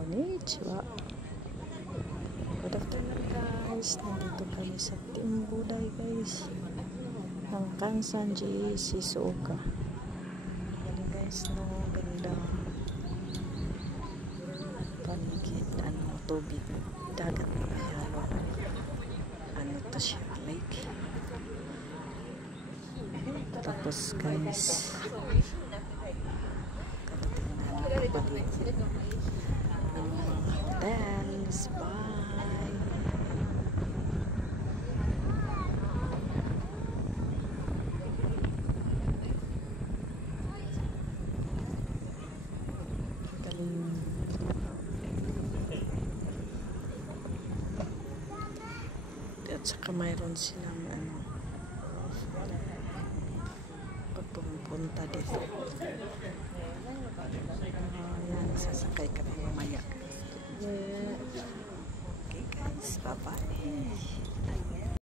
Konnichiwa. Good afternoon guys. Nandito kami sa Timbuday guys. Ng Kansanji Shizuoka. Yan guys, no, ganda paligid, tubig, dagat, to siya, lake. Tapos guys, katatingnan paligid ng mga hotels. Bye! Galing. At saka mayroon silang pag pumunta dito. Ayan, sasakay kami mamaya. Okay guys, bye bye.